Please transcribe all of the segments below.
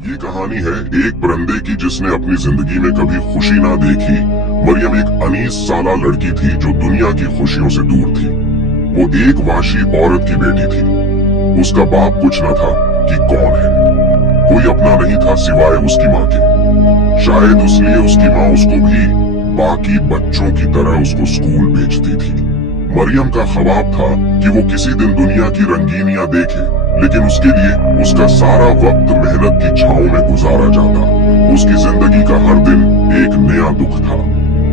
ये कहानी है एक परिंदे की जिसने अपनी जिंदगी में कभी खुशी ना देखी। मरियम एक 19 साला लड़की थी जो दुनिया की खुशियों से दूर थी। वो एक वाशी औरत की बेटी थी। उसका बाप कुछ न था कि कौन है, कोई अपना नहीं था सिवाय उसकी माँ के। शायद इसलिए उसकी माँ उसको भी बाकी बच्चों की तरह उसको स्कूल भेजती थी। मरियम का ख्वाब था कि वो किसी दिन दुनिया की रंगीनियां देखे, लेकिन उसके लिए उसका सारा वक्त मेहनत की छांव में गुजारा जाता। उसकी जिंदगी का हर दिन एक नया दुख था।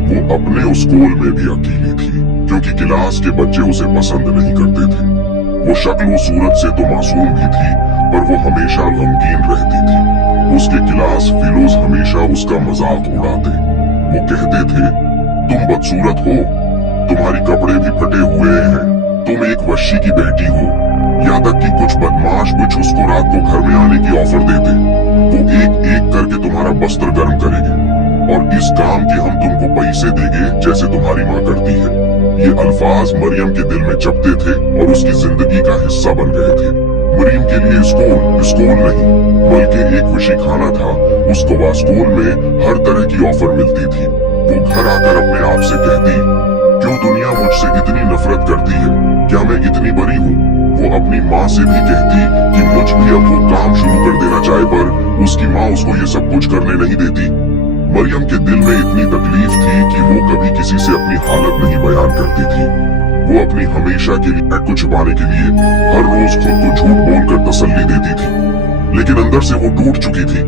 वो अपने स्कूल में भी अकेली थी, क्योंकि क्लास के बच्चे उसे पसंद नहीं करते थे। वो शक्ल व सूरत से तो मासूम भी थी, पर वो हमेशा गमगीन रहती थी। उसके क्लास फेलोज हमेशा उसका मजाक उड़ाते। वो कहते थे, तुम बदसूरत हो, तुम्हारे कपड़े भी फटे हुए हैं, तुम एक वशी की बेटी हो। यहाँ तक कि कुछ बदमाश बिच उसको रात को घर में आने की ऑफर देते। वो एक एक करके तुम्हारा बस्त्र गर्म करेंगे और इस काम के हम तुमको पैसे देंगे जैसे तुम्हारी माँ करती है। ये अल्फाज मरियम के दिल में चपते थे और उसकी जिंदगी का हिस्सा बन गए थे। मरियम के लिए स्कूल नहीं बल्कि एक वशी खाना था। उसको स्कूल में हर तरह की ऑफर मिलती थी। वो घर आकर अपने आप से कहती, क्यों दुनिया मुझसे इतनी नफरत करती है, क्या मैं इतनी बड़ी हूँ। वो अपनी माँ से भी कहती कि मुझ भी अब वो काम शुरू कर देना चाहे, पर उसकी माँ उसको ये सब कुछ करने नहीं देती। मरियम के दिल में इतनी तकलीफ थी कि वो कभी किसी से अपनी हालत नहीं बयान करती थी। वो अपनी हमेशा के लिए को छुपाने के लिए हर रोज खुद को झूठ बोलकर तसल्ली देती थी, लेकिन अंदर से वो टूट चुकी थी।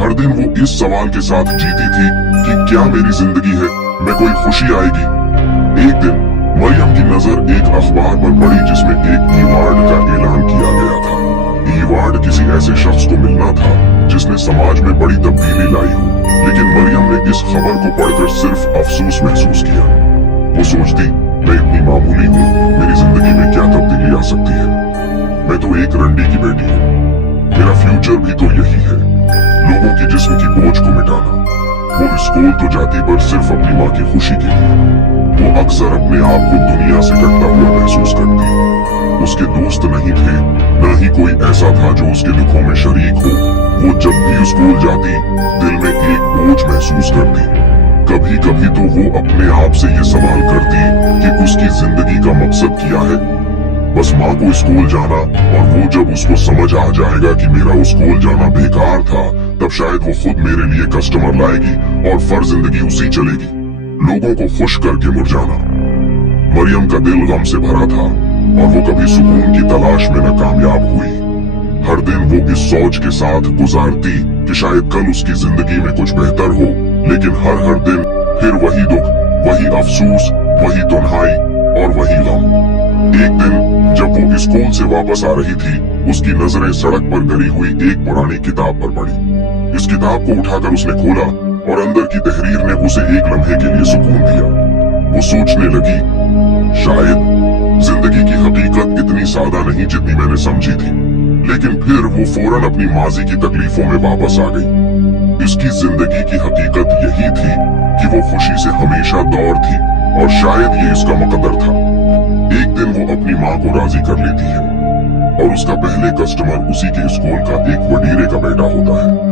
हर दिन वो इस सवाल के साथ जीती थी कि क्या मेरी जिंदगी है, में कोई खुशी आएगी। एक दिन मरियम की नजर एक अखबार पर पड़ी जिसमें एक अवार्ड का ऐलान किया गया था। अवार्ड किसी ऐसे शख्स को मिलना था जिसने समाज में बड़ी तब्दीली लाई हो, लेकिन मरियम ने इस खबर को पढ़कर सिर्फ अफसोस महसूस किया। वो सोचती, मैं इतनी मामूली हूँ, मेरी जिंदगी में क्या तब्दीली आ सकती है। मैं तो एक रंडी की बेटी हूँ, मेरा फ्यूचर भी तो यही है, लोगों के जिस्म की बोझ को मिटाना। वो स्कूल तो जाती पर सिर्फ अपनी माँ की खुशी के लिए। वो अक्सर अपने आप को दुनिया से कटता हुआ महसूस करती। उसके दोस्त नहीं थे, न ही कोई ऐसा था जो उसके दुखों में शरीक हो। वो जब भी स्कूल जाती दिल में एक बोझ महसूस करती। कभी कभी तो वो अपने आप से ये सवाल करती कि उसकी जिंदगी का मकसद क्या है। बस माँ को स्कूल जाना, और वो जब उसको समझ आ जाएगा कि मेरा स्कूल जाना बेकार था, तब शायद वो खुद मेरे लिए कस्टमर लाएगी और फर जिंदगी उसी चलेगी, लोगों को खुश करके मुड़ जाना। मरियम का दिल गम से भरा था और वो कभी सुकून की तलाश में न कामयाब हुई। हर दिन वो इस सोच के साथ गुजारती कि शायद कल उसकी जिंदगी में कुछ बेहतर हो, लेकिन हर दिन फिर वही दुख, वही अफसोस, वही तन्हाई और वही गम। एक दिन जब वो स्कूल से वापस आ रही थी, उसकी नजरें सड़क पर गिरी हुई एक पुरानी किताब पर पड़ी। इस किताब को उठाकर उसने खोला और अंदर की तहरीर ने उसे एक लम्हे के लिए सुकून दिया। वो सोचने लगी, शायद जिंदगी की हकीकत इतनी सादा नहीं जितनी मैंने समझी थी। लेकिन फिर वो फौरन अपनी माजी की तकलीफों में वापस आ गई। इसकी जिंदगी की हकीकत यही थी कि वो खुशी से हमेशा दौर थी और शायद ये इसका मुकद्दर था। एक दिन वो अपनी माँ को राजी कर लेती है और उसका पहले कस्टमर उसी के स्कूल का एक वडीरे का बेटा होता है।